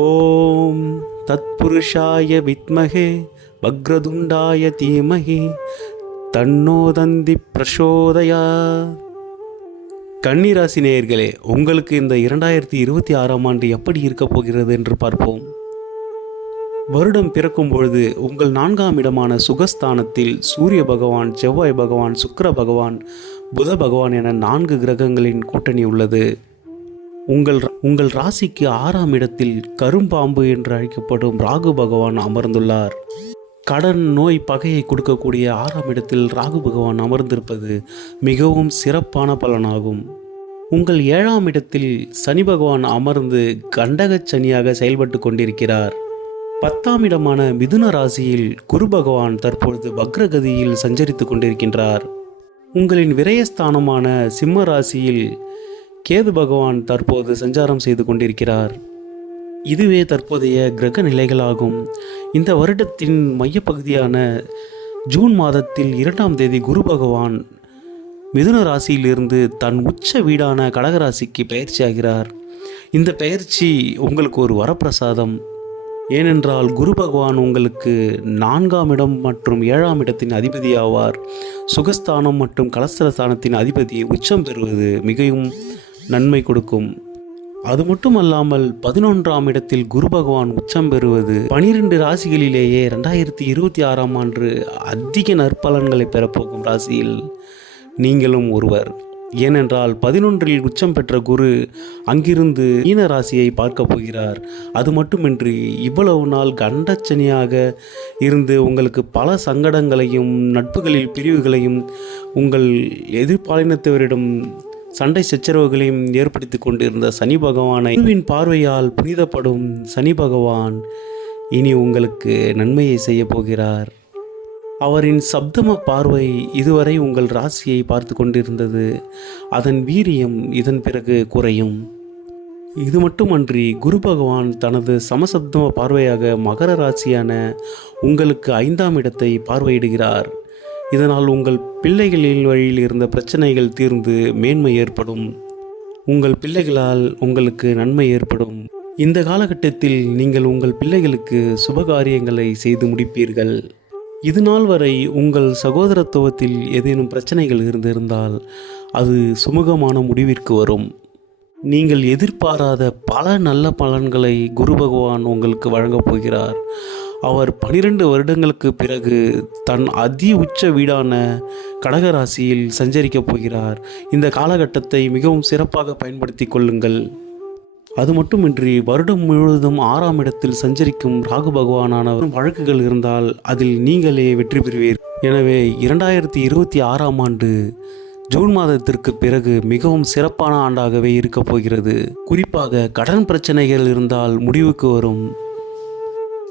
ஓம் தத்புருஷாய வித்மகே வக்ரதுண்டாய தீமகி தன்னோ தந்தி பிரசோதயா. கன்னிராசி நேயர்களே உங்களுக்கு இந்த இரண்டாயிரத்தி இருபத்தி ஆறாம் ஆண்டு எப்படி இருக்கப் போகிறது என்று பார்ப்போம். வருடம் பிறக்கும் பொழுது உங்கள் நான்காம் இடமான சுகஸ்தானத்தில் சூரிய பகவான் செவ்வாய் பகவான் சுக்கர பகவான் புத பகவான் என நான்கு கிரகங்களின் கூட்டணி உள்ளது. உங்கள் உங்கள் ராசிக்கு ஆறாம் இடத்தில் கரும்பாம்பு என்று அழைக்கப்படும் ராகு பகவான் அமர்ந்துள்ளார். கடன் நோய் பகையை கொடுக்கக்கூடிய ஆறாம் இடத்தில் ராகு பகவான் அமர்ந்திருப்பது மிகவும் சிறப்பான பலனாகும். உங்கள் ஏழாம் இடத்தில் சனி பகவான் அமர்ந்து கண்டகச் சனியாக செயல்பட்டு கொண்டிருக்கிறார். பத்தாம் இடமான மிதுன ராசியில் குரு பகவான் தற்பொழுது வக்ரகதியில் சஞ்சரித்து கொண்டிருக்கின்றார். உங்களின் விரயஸ்தானமான சிம்ம ராசியில் கேது பகவான் தற்போது சஞ்சாரம் செய்து கொண்டிருக்கிறார். இதுவே தற்போதைய கிரக நிலைகளாகும். இந்த வருடத்தின் மையப்பகுதியான ஜூன் மாதத்தில் இரண்டாம் தேதி குரு பகவான் மிதுன ராசியிலிருந்து தன் உச்ச வீடான கடகராசிக்கு பயிற்சியாகிறார் இந்த பயிற்சி உங்களுக்கு ஒரு வரப்பிரசாதம். ஏனென்றால் குரு பகவான் உங்களுக்கு நான்காம் இடம் மற்றும் ஏழாம் இடத்தின் அதிபதி ஆவார் சுகஸ்தானம் மற்றும் கலஸ்தரஸ்தானத்தின் அதிபதியை உச்சம் பெறுவது மிகவும் நன்மை கொடுக்கும். அது மட்டும் அல்லாமல் பதினொன்றாம் இடத்தில் குரு பகவான் உச்சம் பெறுவது பனிரெண்டு ராசிகளிலேயே ரெண்டாயிரத்தி இருபத்தி ஆறாம் ஆண்டு அதிக நற்பலன்களை பெறப்போகும் ராசியில் நீங்களும் ஒருவர். ஏனென்றால் பதினொன்றில் உச்சம் பெற்ற குரு அங்கிருந்து மீன ராசியை பார்க்க போகிறார். அது மட்டுமின்றி இவ்வளவு நாள் கண்டச்சனியாக இருந்து உங்களுக்கு பல சங்கடங்களையும் நட்புகளில் பிரிவுகளையும் உங்கள் எதிர்பாலினத்தவரிடம் சண்டை சச்சரவுகளையும் ஏற்படுத்தி கொண்டிருந்த சனி பகவானை குருவின் பார்வையால் புனிதப்படும் சனி பகவான் இனி உங்களுக்கு நன்மையை செய்ய போகிறார். அவரின் சப்தம பார்வை இதுவரை உங்கள் ராசியை பார்த்து கொண்டிருந்தது. அதன் வீரியம் இதன் பிறகு குறையும். இது மட்டுமன்றி குரு பகவான் தனது சமசப்தம பார்வையாக மகர ராசியான உங்களுக்கு ஐந்தாம் இடத்தை பார்வையிடுகிறார். இதனால் உங்கள் பிள்ளைகளின் வழியில் இருந்த பிரச்சனைகள் தீர்ந்து மேன்மை ஏற்படும். உங்கள் பிள்ளைகளால் உங்களுக்கு நன்மை ஏற்படும். இந்த காலகட்டத்தில் நீங்கள் உங்கள் பிள்ளைகளுக்கு சுபகாரியங்களை செய்து முடிப்பீர்கள். இது நாள் வரை உங்கள் சகோதரத்துவத்தில் ஏதேனும் பிரச்சனைகள் இருந்திருந்தால் அது சுமூகமான முடிவிற்கு வரும். நீங்கள் எதிர்பாராத பல நல்ல பலன்களை குரு பகவான் உங்களுக்கு வழங்கப் போகிறார். அவர் பனிரெண்டு வருடங்களுக்கு பிறகு தன் அதி உச்ச வீடான கடகராசியில் சஞ்சரிக்கப் போகிறார். இந்த காலகட்டத்தை மிகவும் சிறப்பாக பயன்படுத்தி கொள்ளுங்கள். அது மட்டுமின்றி வருடம் முழுவதும் ஆறாம் இடத்தில் சஞ்சரிக்கும் ராகு பகவானான வழக்குகள் இருந்தால் அதில் நீங்களே வெற்றி பெறுவீர். எனவே இரண்டாயிரத்தி இருபத்தி ஆறாம் ஆண்டு ஜூன் மாதத்திற்கு பிறகு மிகவும் சிறப்பான ஆண்டாகவே இருக்கப் போகிறது. குறிப்பாக கடன் பிரச்சனைகள் இருந்தால் முடிவுக்கு வரும்.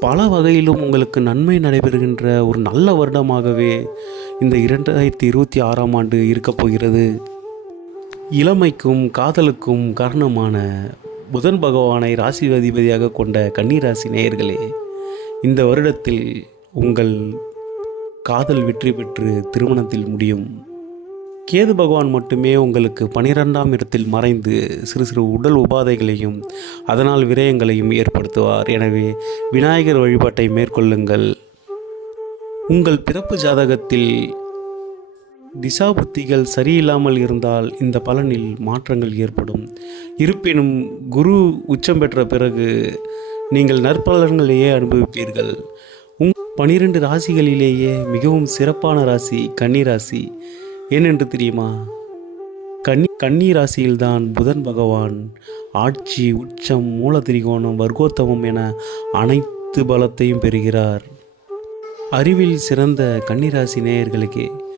பல வகையிலும் உங்களுக்கு நன்மை நடைபெறுகின்ற ஒரு நல்ல வருடமாகவே இந்த இரண்டாயிரத்தி இருபத்தி ஆறாம் ஆண்டு இருக்கப் போகிறது. இளமைக்கும் காதலுக்கும் காரணமான புதன் பகவானை ராசி அதிபதியாக கொண்ட கன்னிராசி நேயர்களே இந்த வருடத்தில் உங்கள் காதல் வெற்றி பெற்று திருமணத்தில் முடியும். கேது பகவான் மட்டுமே உங்களுக்கு பனிரெண்டாம் இடத்தில் மறைந்து சிறு சிறு உடல் உபாதைகளையும் அதனால் விரயங்களையும் ஏற்படுத்துவார். எனவே விநாயகர் வழிபாட்டை மேற்கொள்ளுங்கள். உங்கள் பிறப்பு ஜாதகத்தில் திசாபுத்திகள் சரியில்லாமல் இருந்தால் இந்த பலனில் மாற்றங்கள் ஏற்படும். இருப்பினும் குரு உச்சம் பெற்ற பிறகு நீங்கள் நற்பலன்களையே அனுபவிப்பீர்கள். உங் பனிரெண்டு ராசிகளிலேயே மிகவும் சிறப்பான ராசி கன்னி ராசி. ஏனென்று தெரியுமா? கன்னி கன்னி ராசியில்தான் புதன் பகவான் ஆட்சி உச்சம் மூலதிரிகோணம் வர்க்கோத்தமம் என அனைத்து பலத்தையும் பெறுகிறார். அறிவில் சிறந்த கன்னிராசி நேயர்களுக்கே